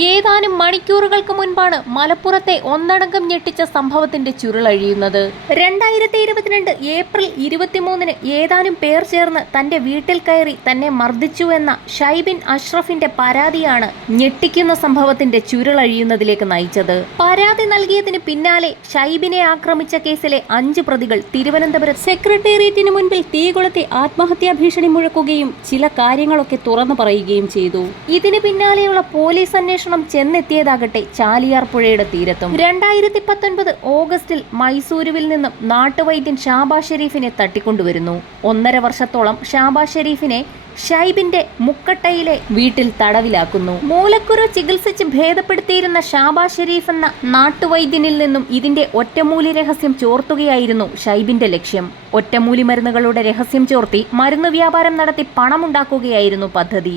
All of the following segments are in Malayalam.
ഏതാനും മണിക്കൂറുകൾക്ക് മുൻപാണ് മലപ്പുറത്തെ ഒന്നടങ്കം ഞെട്ടിച്ച സംഭവത്തിന്റെ ചുരുളഴിയുന്നത്. 2022 ഏപ്രിൽ 23-ന് ഏതാനും പേർ ചേർന്ന് തന്റെ വീട്ടിൽ കയറി തന്നെ മർദ്ദിച്ചുവെന്ന ഷൈബിൻ അഷ്റഫിന്റെ പരാതിയാണ് ഞെട്ടിക്കുന്ന സംഭവത്തിന്റെ ചുരുളഴിയുന്നതിലേക്ക് നയിച്ചത്. പരാതി നൽകിയതിന് പിന്നാലെ ഷൈബിനെ ആക്രമിച്ച കേസിലെ 5 പ്രതികൾ തിരുവനന്തപുരം സെക്രട്ടേറിയറ്റിന് മുൻപിൽ തീകൊളുത്തി ആത്മഹത്യാ ഭീഷണി മുഴക്കുകയും ചില കാര്യങ്ങളൊക്കെ തുറന്നു പറയുകയും ചെയ്തു. ഇതിന് പിന്നാലെയുള്ള പോലീസ് അന്വേഷണം ചെന്നെത്തിയതാകട്ടെ ചാലിയാർ പുഴയുടെ തീരത്തും. 2019 ഓഗസ്റ്റിൽ മൈസൂരുവിൽ നിന്നും നാട്ടുവൈദ്യൻ ഷാബാസ് ഷെരീഫിനെ തട്ടിക്കൊണ്ടുവരുന്നു. 1.5 വർഷത്തോളം ഷാബാസ് ഷെരീഫിനെ ഷൈബിന്റെ മുക്കട്ടയിലെ വീട്ടിൽ തടവിലാക്കുന്നു. മൂലക്കുരു ചികിത്സിച്ച് ഭേദപ്പെടുത്തിയിരുന്ന ഷാബാസ് ഷെരീഫ് എന്ന നാട്ടുവൈദ്യനിൽ നിന്നും ഇതിന്റെ ഒറ്റമൂലി രഹസ്യം ചോർത്തുകയായിരുന്നു ഷൈബിന്റെ ലക്ഷ്യം. ഒറ്റമൂലി മരുന്നുകളുടെ രഹസ്യം ചോർത്തി മരുന്ന് വ്യാപാരം നടത്തി പണമുണ്ടാക്കുകയായിരുന്നു പദ്ധതി.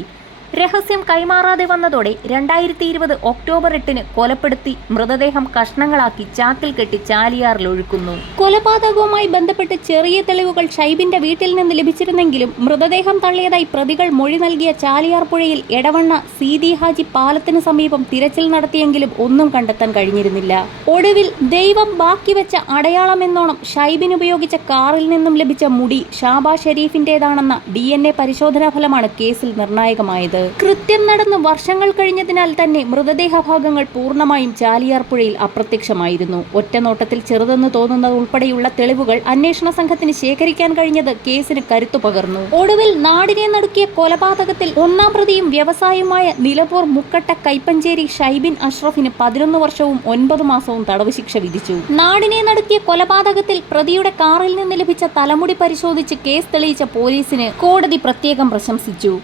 രഹസ്യം കൈമാറാതെ വന്നതോടെ 2020 ഒക്ടോബർ 8-ന് കൊലപ്പെടുത്തി മൃതദേഹം കഷ്ണങ്ങളാക്കി ചാക്കിൽ കെട്ടി ചാലിയാറിൽ ഒഴുക്കുന്നു. കൊലപാതകവുമായി ബന്ധപ്പെട്ട് ചെറിയ തെളിവുകൾ ഷൈബിന്റെ വീട്ടിൽ നിന്ന് ലഭിച്ചിരുന്നെങ്കിലും മൃതദേഹം തള്ളിയതായി പ്രതികൾ മൊഴി നൽകിയ ചാലിയാർ പുഴയിൽ എടവണ്ണ സീതി ഹാജി പാലത്തിന് സമീപം തിരച്ചിൽ നടത്തിയെങ്കിലും ഒന്നും കണ്ടെത്താൻ കഴിഞ്ഞിരുന്നില്ല. ഒടുവിൽ ദൈവം ബാക്കിവെച്ച അടയാളമെന്നോണം ഷൈബിൻ ഉപയോഗിച്ച കാറിൽ നിന്നും ലഭിച്ച മുടി ഷാബാസ് ഷെരീഫിന്റേതാണെന്ന DNA പരിശോധനാ ഫലമാണ് കേസിൽ നിർണായകമായത്. കൃത്യം നടന്ന് വർഷങ്ങൾ കഴിഞ്ഞതിനാൽ തന്നെ മൃതദേഹ ഭാഗങ്ങൾ പൂർണ്ണമായും ചാലിയാർ പുഴയിൽ അപ്രത്യക്ഷമായിരുന്നു. ഒറ്റനോട്ടത്തിൽ ചെറുതെന്ന് തോന്നുന്നത് ഉൾപ്പെടെയുള്ള തെളിവുകൾ അന്വേഷണ സംഘത്തിന് ശേഖരിക്കാൻ കഴിഞ്ഞത് കേസിന് കരുത്തു പകർന്നു. ഒടുവിൽ നാടിനെ നടുക്കിയ കൊലപാതകത്തിൽ 1-ാം പ്രതിയും വ്യവസായിയുമായ നിലമ്പൂർ മുക്കട്ട കൈപ്പഞ്ചേരി ഷൈബിൻ അഷ്റഫിന് 11 വർഷവും 9 മാസവും തടവ് ശിക്ഷ വിധിച്ചു. നാടിനെ നടുക്കിയ കൊലപാതകത്തിൽ പ്രതിയുടെ കാറിൽ നിന്ന് ലഭിച്ച തലമുടി പരിശോധിച്ച് കേസ് തെളിയിച്ച പോലീസിന് കോടതി പ്രത്യേകം പ്രശംസിച്ചു.